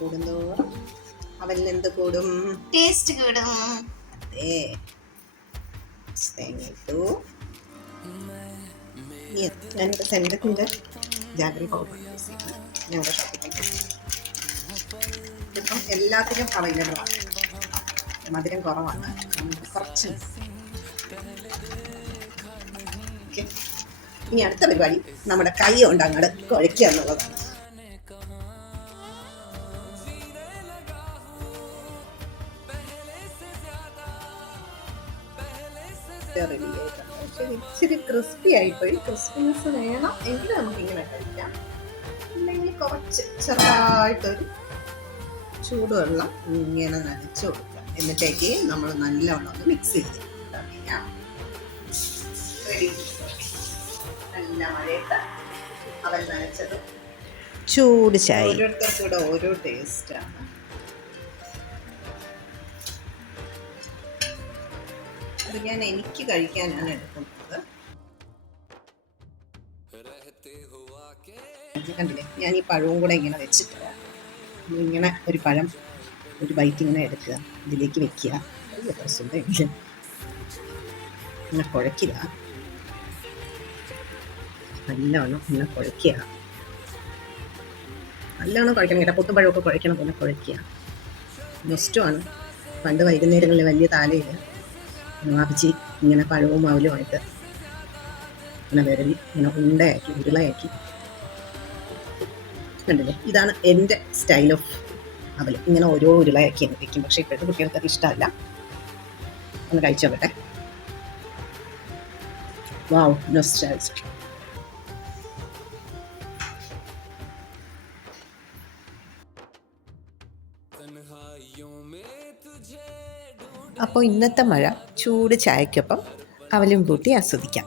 കൂടുന്തോറും അവലിന് എന്ത് കൂടും? ടേസ്റ്റ് കൂടും. അതെ, തേങ്ങ ഇട്ടു. ഞാനിവിടെ സെൻറ്റത്തിൻ്റെ ജാഗറി പൗഡർ യൂസ് ചെയ്യുന്നത്. ഞങ്ങളുടെ ഷോപ്പിൽ ഇതിപ്പം എല്ലാത്തിനും അവൈലബിൾ ആണ്. മധുരം കുറവാണ്, കുറച്ച്. ഓക്കെ, ഇനി അടുത്ത പരിപാടി നമ്മുടെ കൈ കൊണ്ട് അങ്ങോട്ട് കുഴയ്ക്കുക എന്നുള്ളതാണ്. റെഡി ആയിട്ടുണ്ട്. പക്ഷേ ഇച്ചിരി ക്രിസ്പി ആയിപ്പോയി. ക്രിസ്പിനെസ് വേണം എങ്കിൽ നമുക്ക് ഇങ്ങനെ കഴിക്കാം. അല്ലെങ്കിൽ കുറച്ച് ചെറുതായിട്ടൊരു ചൂടുവെള്ളം ഇങ്ങനെ നനച്ച് കൊടുക്കാം. എന്നിട്ടേക്ക് നമ്മൾ നല്ലവണ്ണം ഒന്ന് മിക്സ് ചെയ്ത് കഴിക്കാം. റെഡി. നല്ല മഴയത്ത് അവൽ നനച്ചത് ചൂട് ചായ. ഓരോരുത്തർക്കൂടെ ഓരോ ടേസ്റ്റാണ്. അത് ഞാൻ എനിക്ക് കഴിക്കാനാണ് എടുക്കുന്നത്. കണ്ടില്ലേ, ഞാൻ ഈ പഴവും കൂടെ ഇങ്ങനെ വെച്ചിട്ട് ഇങ്ങനെ ഒരു പഴം ഒരു ബൈറ്റ് ഇങ്ങനെ എടുക്കുക, ഇതിലേക്ക് വെക്കുക. ഇങ്ങനെ കുഴയ്ക്കുക, നല്ലവണ്ണം ഇങ്ങനെ കുഴയ്ക്കുക. നല്ലവണ്ണം കുഴക്കണം കേട്ടോ, പുട്ടുപഴമൊക്കെ കുഴക്കണം പോലെ കുഴയ്ക്കുക. നൊസ്റ്റമാണ്. പണ്ട് വൈകുന്നേരങ്ങളിൽ വലിയ താലയിൽ വാപ്പിച്ചി ഇങ്ങനെ പഴവും മാവിലുമായിട്ട് ഇങ്ങനെ വിരലി ഇങ്ങനെ ഉണ്ടയാക്കി ഉരുളയാക്കി. കണ്ടില്ലേ, ഇതാണ് എൻ്റെ സ്റ്റൈൽ ഓഫ് അവൽ. ഇങ്ങനെ ഓരോ ഉരുളയാക്കി എന്ന് വയ്ക്കും. പക്ഷേ ഇപ്പോഴത്തെ കുട്ടികൾക്ക് അത് ഇഷ്ടമല്ല. ഒന്ന് കഴിച്ചു നോക്കട്ടെ. വാവ്, നൊസ്റ്റാൾജിക്. അപ്പോൾ ഇന്നത്തെ മഴ ചൂട് ചായക്കൊപ്പം അവലും കൂട്ടി ആസ്വദിക്കാം.